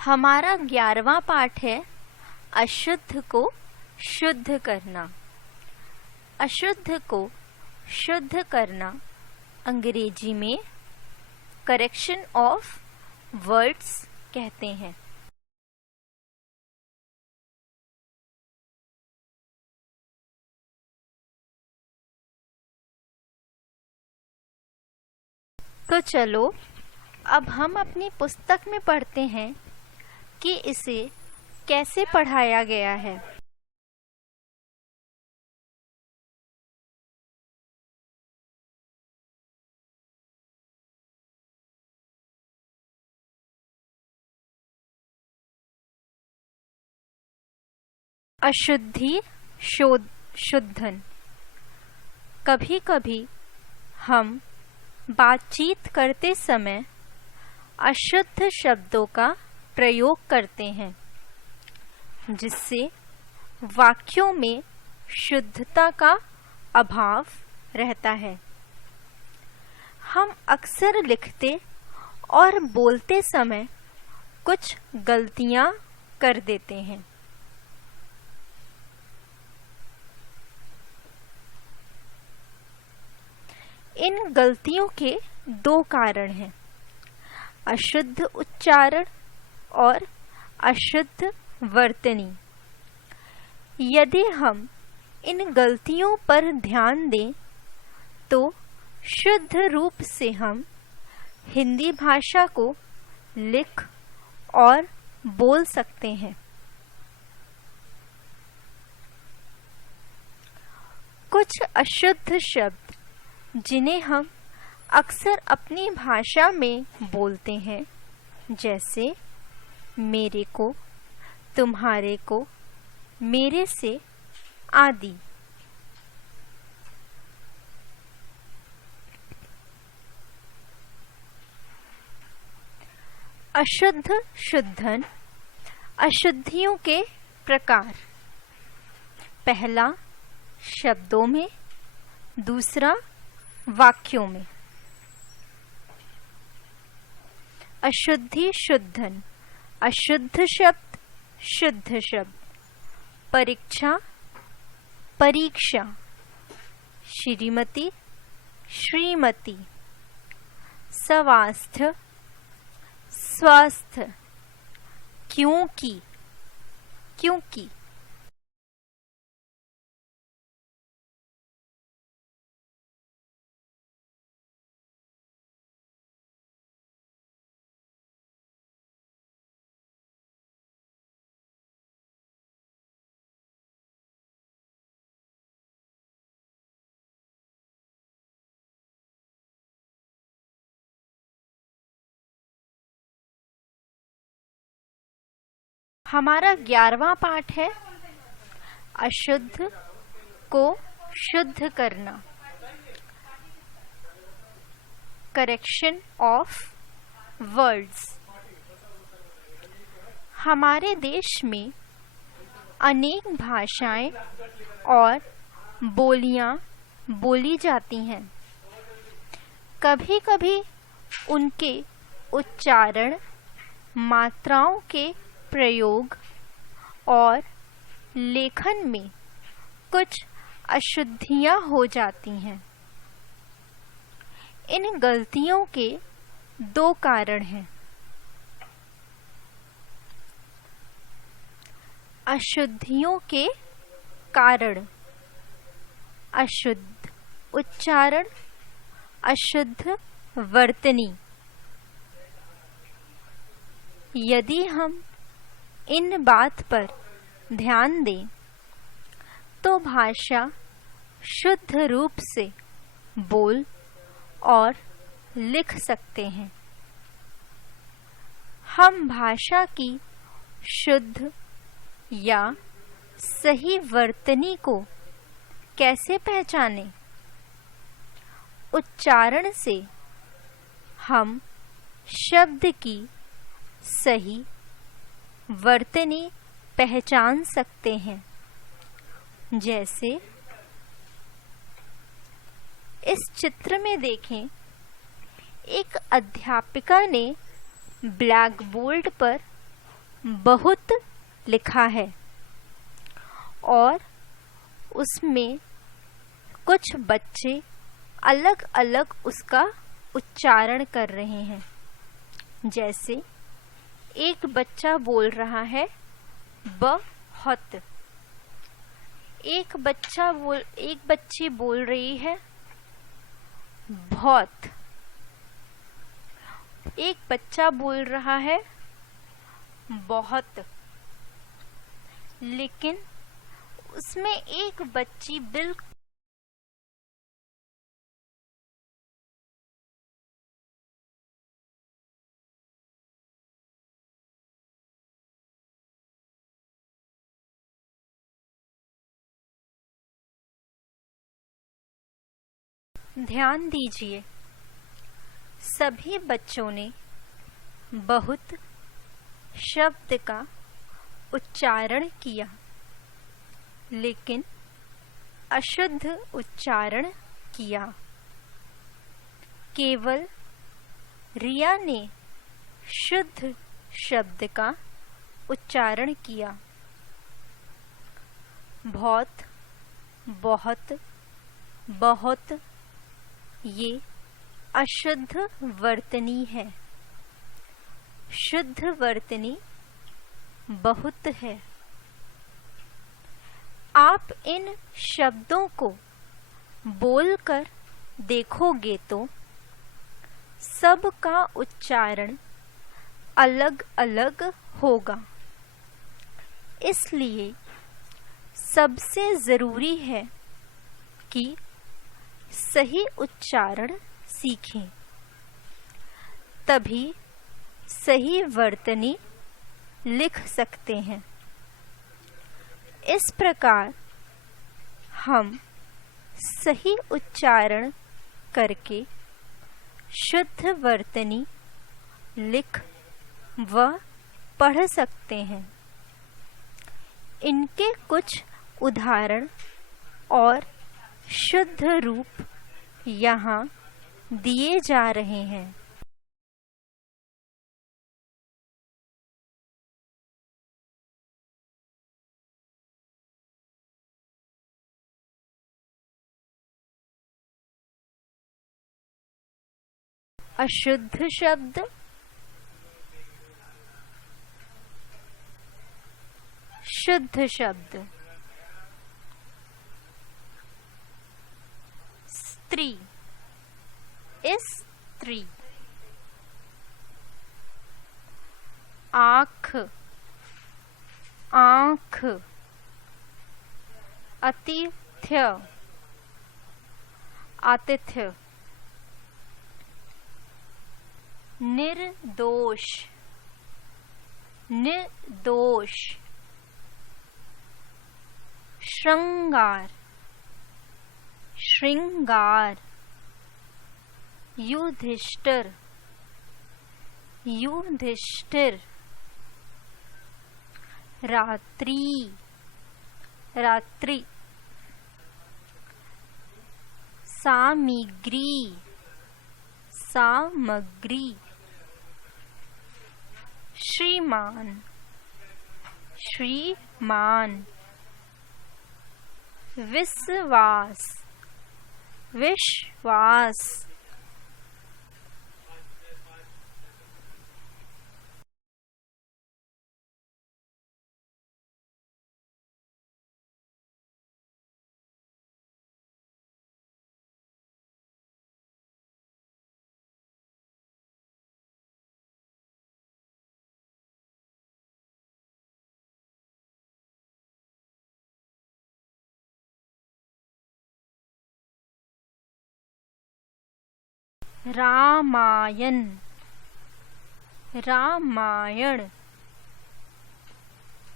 हमारा 11वां पाठ है अशुद्ध को शुद्ध करना। अशुद्ध को शुद्ध करना अंग्रेजी में करेक्शन ऑफ वर्ड्स कहते हैं। तो चलो अब हम अपनी पुस्तक में पढ़ते हैं कि इसे कैसे पढ़ाया गया है। अशुद्धि शुद्धन। कभी कभी हम बातचीत करते समय अशुद्ध शब्दों का प्रयोग करते हैं, जिससे वाक्यों में शुद्धता का अभाव रहता है। हम अक्सर लिखते और बोलते समय कुछ गलतियां कर देते हैं। इन गलतियों के दो कारण हैं, अशुद्ध उच्चारण और अशुद्ध वर्तनी। यदि हम इन गलतियों पर ध्यान दें तो शुद्ध रूप से हम हिंदी भाषा को लिख और बोल सकते हैं। कुछ अशुद्ध शब्द जिन्हें हम अक्सर अपनी भाषा में बोलते हैं, जैसे मेरे को, तुम्हारे को, मेरे से आदि। अशुद्ध शुद्धन। अशुद्धियों के प्रकार। पहला शब्दों में, दूसरा वाक्यों में। अशुद्धि शुद्धन। अशुद्ध शब्द, शुद्ध शब्द। परीक्षा, परीक्षा। श्रीमती, श्रीमती। स्वास्थ्य, स्वास्थ्य। क्योंकि, क्योंकि। हमारा 11वां पाठ है अशुद्ध को शुद्ध करना, करेक्शन ऑफ वर्ड्स। हमारे देश में अनेक भाषाएं और बोलियां बोली जाती हैं। कभी कभी उनके उच्चारण, मात्राओं के प्रयोग और लेखन में कुछ अशुद्धियां हो जाती हैं। इन गलतियों के दो कारण हैं, अशुद्धियों के कारण। अशुद्ध उच्चारण, अशुद्ध वर्तनी। यदि हम इन बात पर ध्यान दें तो भाषा शुद्ध रूप से बोल और लिख सकते हैं। हम भाषा की शुद्ध या सही वर्तनी को कैसे पहचानें? उच्चारण से हम शब्द की सही वर्तनी पहचान सकते हैं। जैसे इस चित्र में देखें, एक अध्यापिका ने ब्लैक बोर्ड पर बहुत लिखा है और उसमें कुछ बच्चे अलग अलग उसका उच्चारण कर रहे हैं। जैसे एक बच्चा बोल रहा है बहुत, एक बच्ची बोल रही है बहुत, एक बच्चा बोल रहा है बहुत, लेकिन उसमें एक बच्ची बिल्कुल ध्यान दीजिए, सभी बच्चों ने बहुत शब्द का उच्चारण किया, लेकिन अशुद्ध उच्चारण किया। केवल रिया ने शुद्ध शब्द का उच्चारण किया। बहुत, बहुत, बहुत ये अशुद्ध वर्तनी है। शुद्ध वर्तनी बहुत है। आप इन शब्दों को बोलकर देखोगे तो सब का उच्चारण अलग अलग होगा। इसलिए सबसे ज़रूरी है कि सही उच्चारण सीखें, तभी सही वर्तनी लिख सकते हैं। इस प्रकार हम सही उच्चारण करके शुद्ध वर्तनी लिख व पढ़ सकते हैं। इनके कुछ उदाहरण और शुद्ध रूप यहाँ दिए जा रहे हैं। अशुद्ध शब्द, शुद्ध शब्द। स्त्री, स्त्री। आँख, आँख। आतिथ्य, आतिथ्य। निर्दोष, निर्दोष। श्रृंगार, श्रृंगार। युधिष्ठिर, युधिष्ठिर। रात्रि, रात्रि। सामग्री, सामग्री। श्रीमान, श्रीमान। विश्वास, विश्वास। रामायण, रामायण।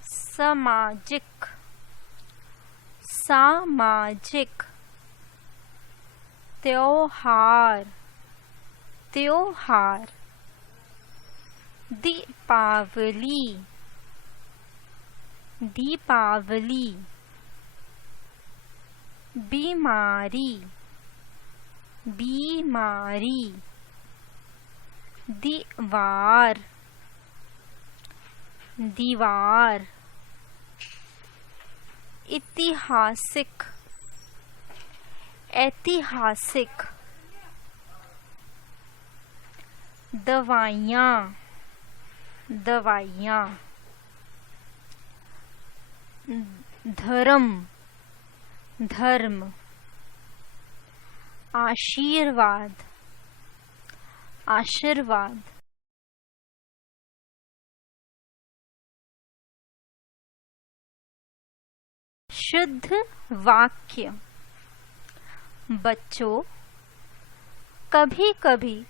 सामाजिक, सामाजिक। त्योहार, त्योहार। दीपावली, दीपावली। बीमारी, बीमारी। दीवार, दीवार, ऐतिहासिक, ऐतिहासिक, दवाइयाँ, दवाइयाँ, धर्म, धर्म, आशीर्वाद, आशीर्वाद, शुद्ध वाक्य। बच्चों, कभी-कभी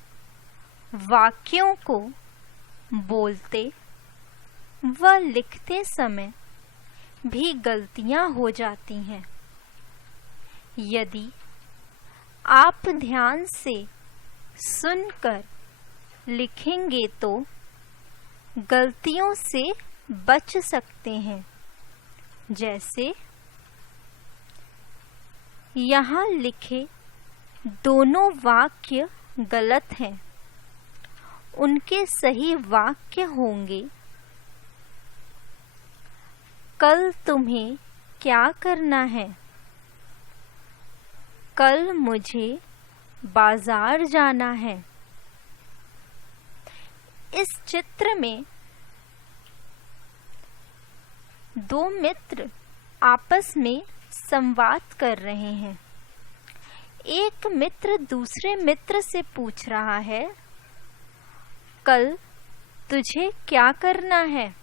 वाक्यों को बोलते व लिखते समय भी गलतियां हो जाती हैं। यदि आप ध्यान से सुनकर लिखेंगे तो गलतियों से बच सकते हैं। जैसे यहाँ लिखे दोनों वाक्य गलत हैं। उनके सही वाक्य होंगे, कल तुम्हें क्या करना है? कल मुझे बाजार जाना है। इस चित्र में दो मित्र आपस में संवाद कर रहे हैं। एक मित्र दूसरे मित्र से पूछ रहा है, कल तुझे क्या करना है?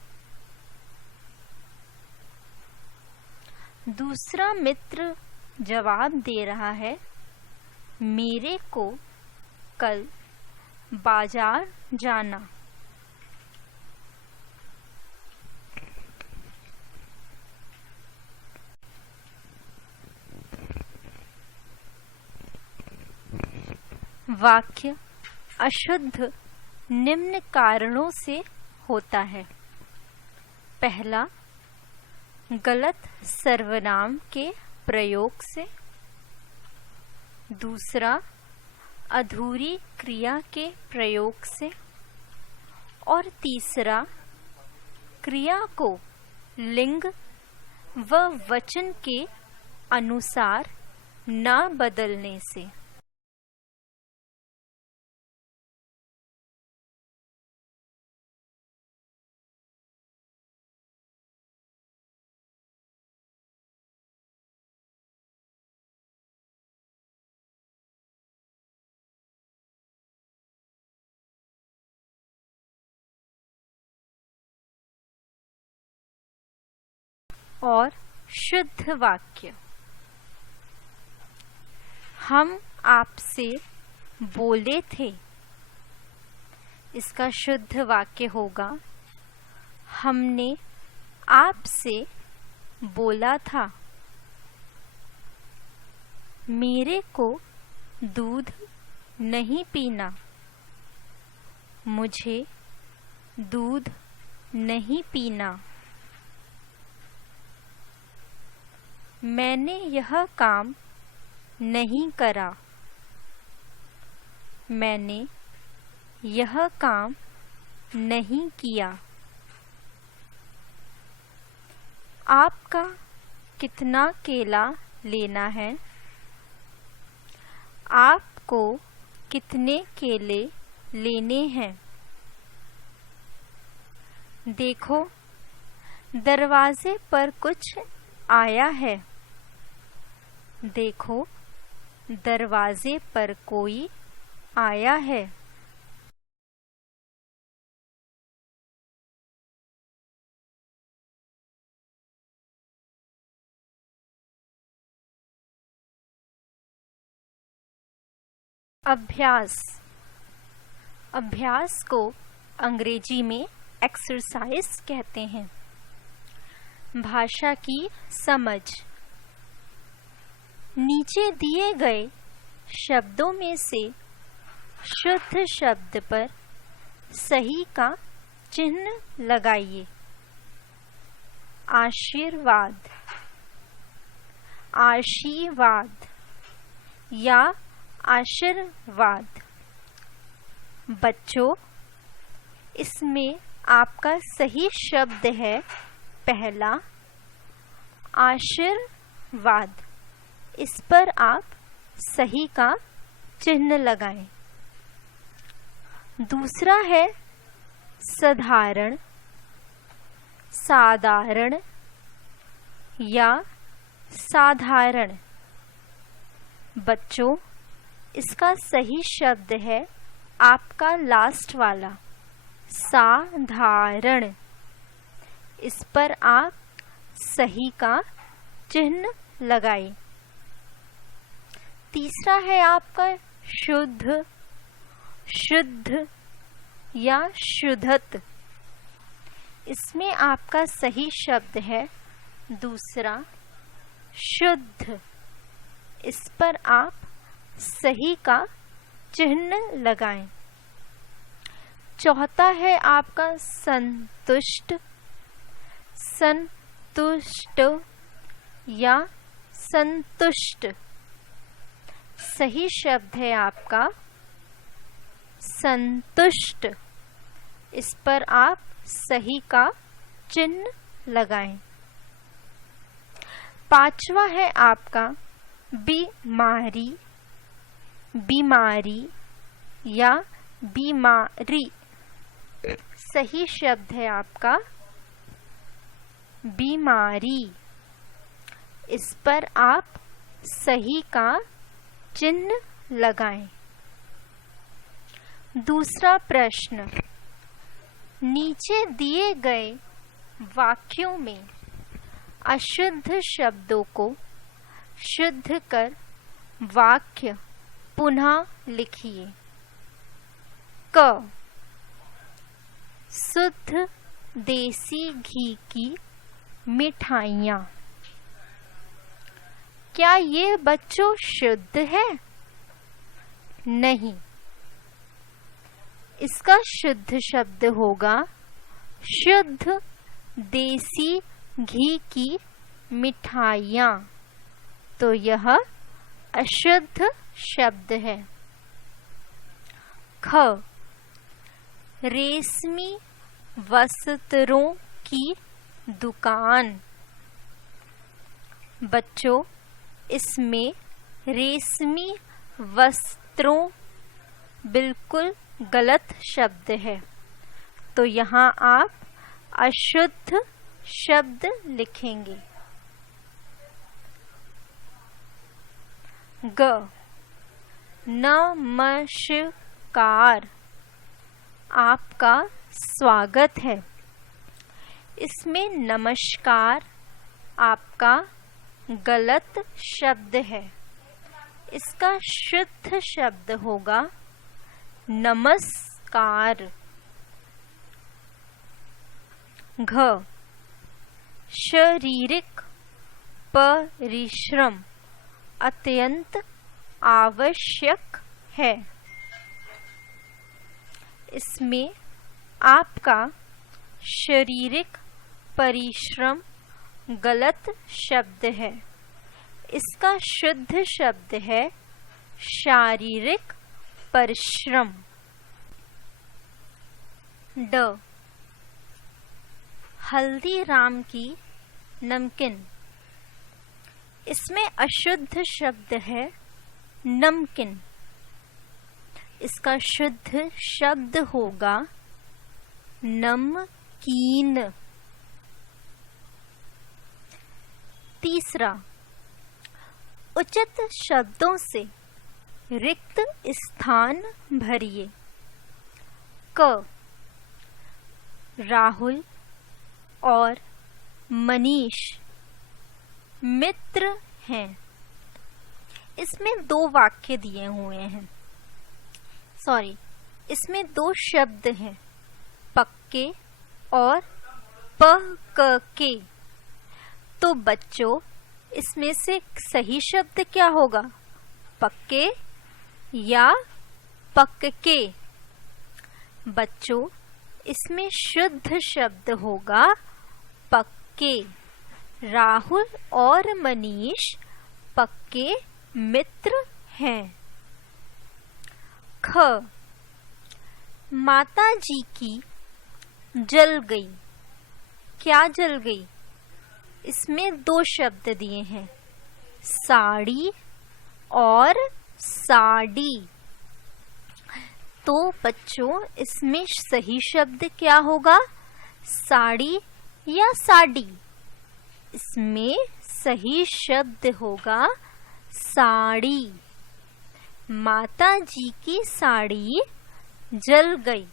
दूसरा मित्र जवाब दे रहा है, मेरे को कल बाजार जाना। वाक्य अशुद्ध निम्न कारणों से होता है। पहला, गलत सर्वनाम के प्रयोग से। दूसरा, अधूरी क्रिया के प्रयोग से। और तीसरा, क्रिया को लिंग व वचन के अनुसार न बदलने से। और शुद्ध वाक्य। हम आपसे बोले थे। इसका शुद्ध वाक्य होगा, हमने आपसे बोला था। मेरे को दूध नहीं पीना। मुझे दूध नहीं पीना। मैंने यह काम नहीं करा। मैंने यह काम नहीं किया। आपका कितना केला लेना है? आपको कितने केले लेने हैं? देखो, दरवाजे पर कुछ आया है। देखो, दरवाजे पर कोई आया है। अभ्यास। अभ्यास को अंग्रेजी में एक्सरसाइज कहते हैं। भाषा की समझ। नीचे दिए गए शब्दों में से शुद्ध शब्द पर सही का चिन्ह लगाइए। आशीर्वाद, आशीर्वाद या आशीर्वाद। बच्चों, इसमें आपका सही शब्द है पहला आशीर्वाद। इस पर आप सही का चिन्ह लगाएं। दूसरा है साधारण, साधारण या साधारण। बच्चों, इसका सही शब्द है आपका लास्ट वाला साधारण। इस पर आप सही का चिन्ह लगाएं। तीसरा है आपका शुद्ध, शुद्ध या शुद्धत। इसमें आपका सही शब्द है दूसरा शुद्ध। इस पर आप सही का चिन्ह लगाएं। चौथा है आपका संतुष्ट, संतुष्ट या संतुष्ट। सही शब्द है आपका संतुष्ट। इस पर आप सही का चिन्ह लगाएं। पांचवा है आपका बीमारी, बीमारी या बीमारी। सही शब्द है आपका बीमारी। इस पर आप सही का चिन्ह लगाएं। दूसरा प्रश्न, नीचे दिए गए वाक्यों में अशुद्ध शब्दों को शुद्ध कर वाक्य पुनः लिखिए। क, शुद्ध देसी घी की मिठाइयाँ। क्या ये बच्चों शुद्ध है? नहीं। इसका शुद्ध शब्द होगा शुद्ध देसी घी की मिठाइयाँ। तो यह अशुद्ध शब्द है। ख, रेशमी वस्त्रों की दुकान। बच्चों, इसमें रेशमी वस्त्रों बिल्कुल गलत शब्द है। तो यहाँ आप अशुद्ध शब्द लिखेंगे। ग, नमस्कार, आपका स्वागत है। इसमें नमस्कार आपका गलत शब्द है। इसका शुद्ध शब्द होगा नमस्कार। घ, शारीरिक परिश्रम अत्यंत आवश्यक है। इसमें आपका शारीरिक परिश्रम गलत शब्द है। इसका शुद्ध शब्द है शारीरिक परिश्रम। ड, हल्दीराम की नमकीन। इसमें अशुद्ध शब्द है नमकीन। इसका शुद्ध शब्द होगा नमकीन। तीसरा, उचित शब्दों से रिक्त स्थान भरिए। क, राहुल और मनीष मित्र हैं। इसमें दो वाक्य दिए हुए हैं, इसमें दो शब्द हैं, पक्के और पक्के। तो बच्चों, इसमें से सही शब्द क्या होगा? पक्के या पक्के? बच्चों, इसमें शुद्ध शब्द होगा पक्के। राहुल और मनीष पक्के मित्र हैं। ख, माता जी की जल गई। क्या जल गई? इसमें दो शब्द दिए हैं, साड़ी और साड़ी। तो बच्चों इसमें सही शब्द क्या होगा, साड़ी या साड़ी? इसमें सही शब्द होगा साड़ी। माता जी की साड़ी जल गई।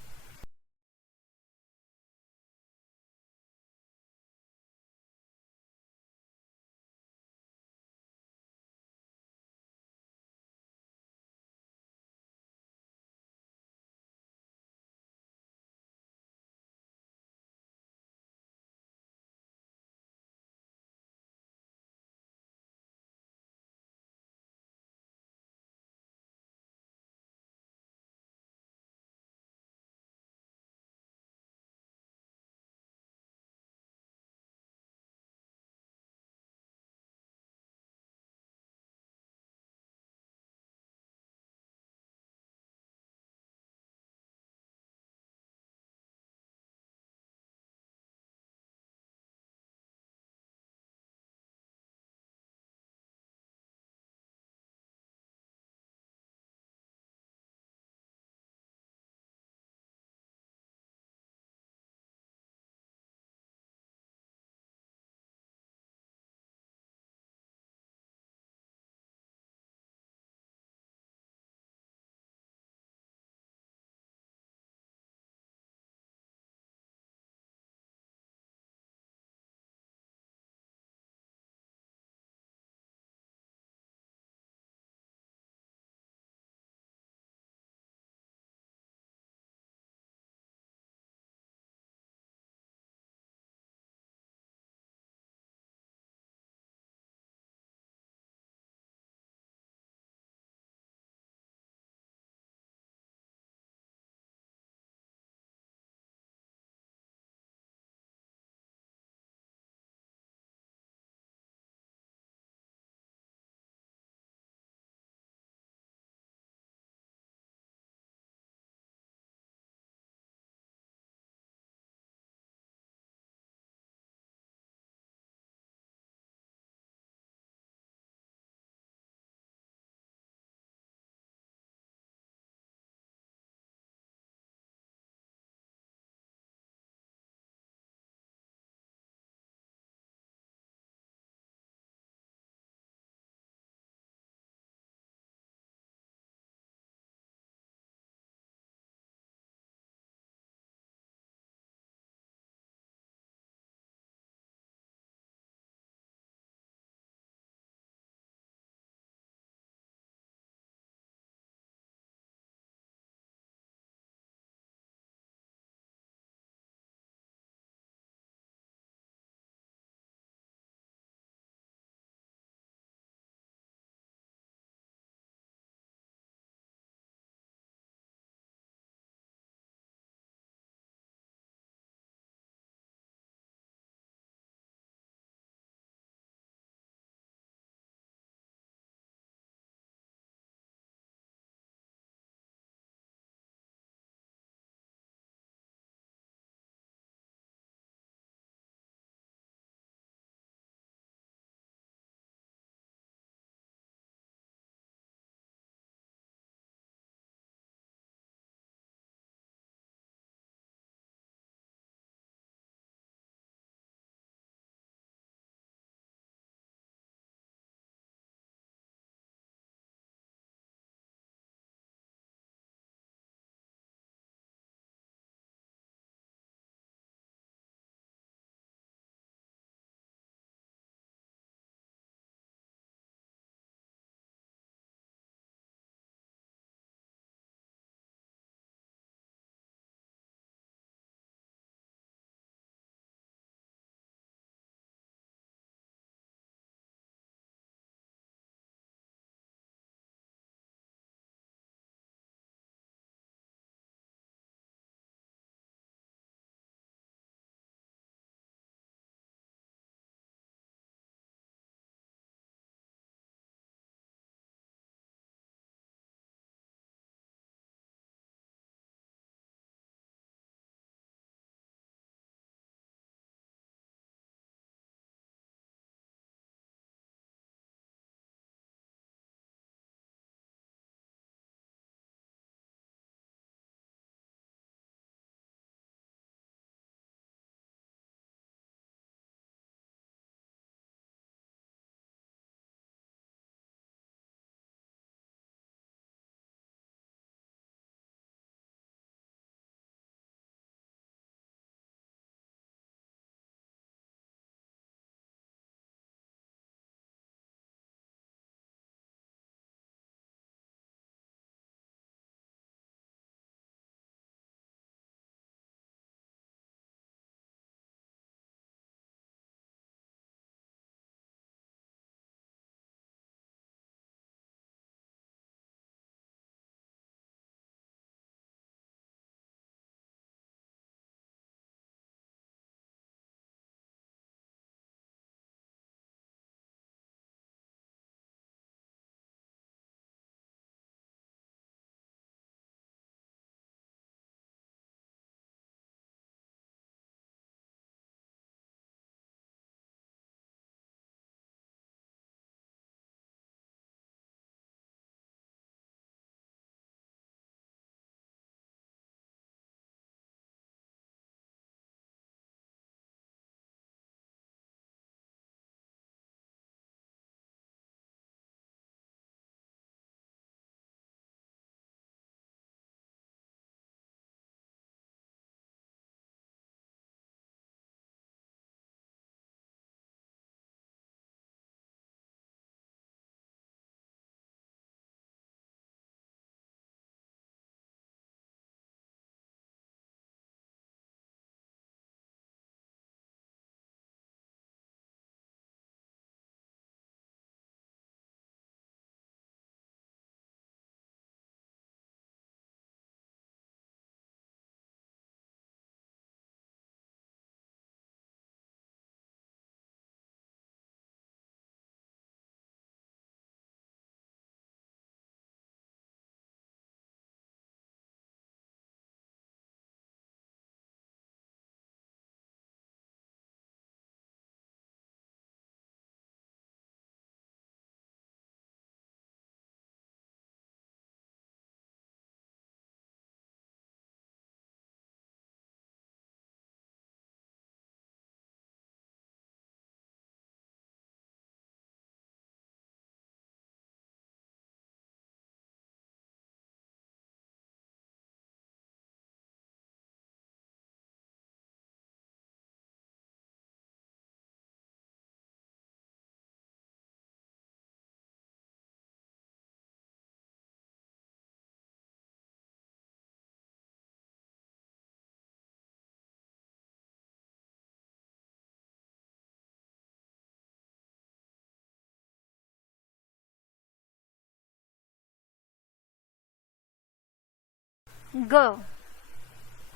ग,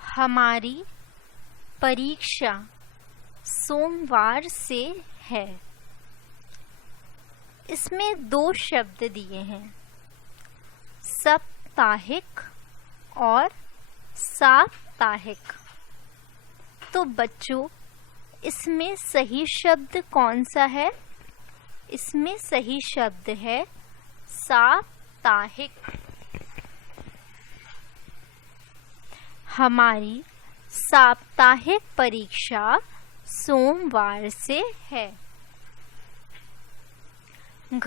हमारी परीक्षा सोमवार से है। इसमें 2 शब्द दिए हैं, साप्ताहिक और साप्ताहिक। तो बच्चों, इसमें सही शब्द कौन सा है? इसमें सही शब्द है साप्ताहिक। हमारी साप्ताहिक परीक्षा सोमवार से है। घ,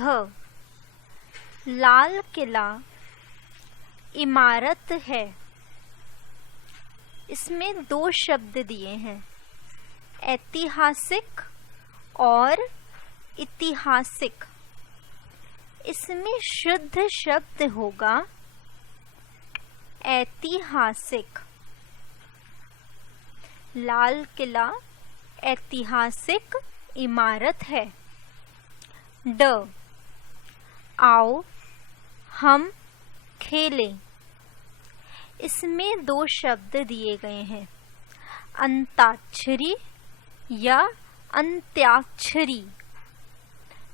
लाल किला इमारत है। इसमें 2 शब्द दिए हैं, ऐतिहासिक और ऐतिहासिक। इसमें शुद्ध शब्द होगा ऐतिहासिक। लाल किला ऐतिहासिक इमारत है। ड, आओ हम खेलें। इसमें 2 शब्द दिए गए हैं, अंताक्षरी या अंत्याक्षरी।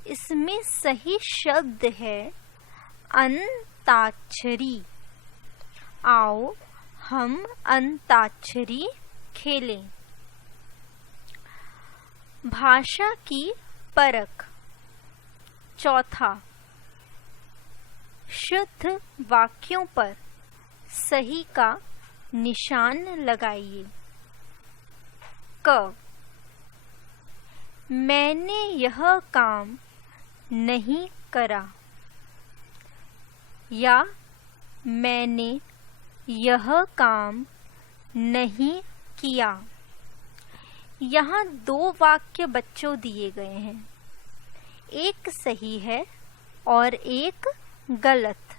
इसमें सही शब्द है अंताक्षरी। आओ हम अंताक्षरी खेलें। भाषा की परख। चौथा, शुद्ध वाक्यों पर सही का निशान लगाइए। क, मैंने यह काम नहीं करा या मैंने यह काम नहीं किया। यहाँ 2 वाक्य बच्चों दिए गए हैं, एक सही है और एक गलत।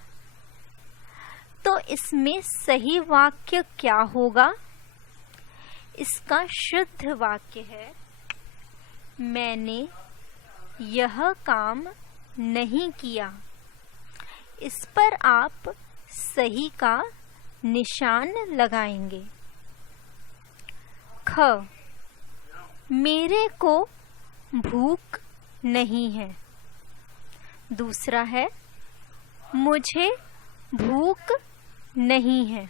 तो इसमें सही वाक्य क्या होगा? इसका शुद्ध वाक्य है, मैंने यह काम नहीं किया। इस पर आप सही का निशान लगाएंगे। ख, मेरे को भूख नहीं है। दूसरा है, मुझे भूख नहीं है।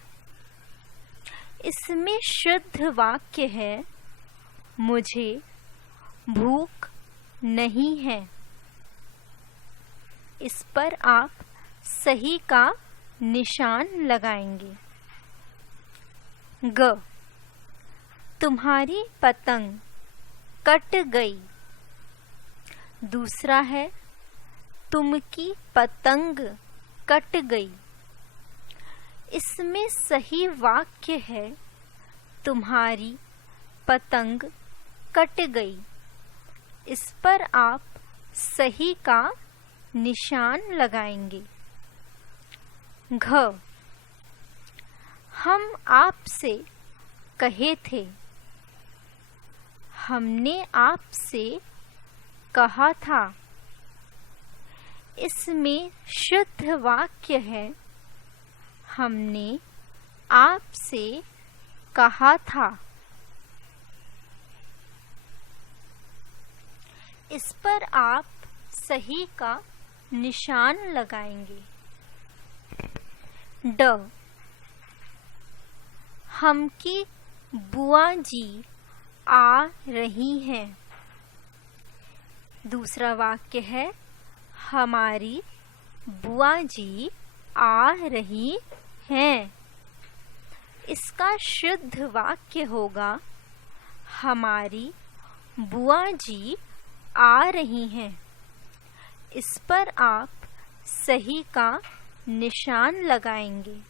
इसमें शुद्ध वाक्य है, मुझे भूख नहीं है। इस पर आप सही का निशान लगाएंगे। ग, तुम्हारी पतंग कट गई। दूसरा है, तुमकी पतंग कट गई। इसमें सही वाक्य है, तुम्हारी पतंग कट गई। इस पर आप सही का निशान लगाएंगे। घ, हम आपसे कहे थे। हमने आपसे कहा था। इसमें शुद्ध वाक्य है, हमने आपसे कहा था। इस पर आप सही का निशान लगाएंगे। ड, हमकी बुआ जी आ रही हैं। दूसरा वाक्य है, हमारी बुआ जी आ रही हैं। इसका शुद्ध वाक्य होगा, हमारी बुआ जी आ रही हैं। इस पर आप सही का निशान लगाएंगे।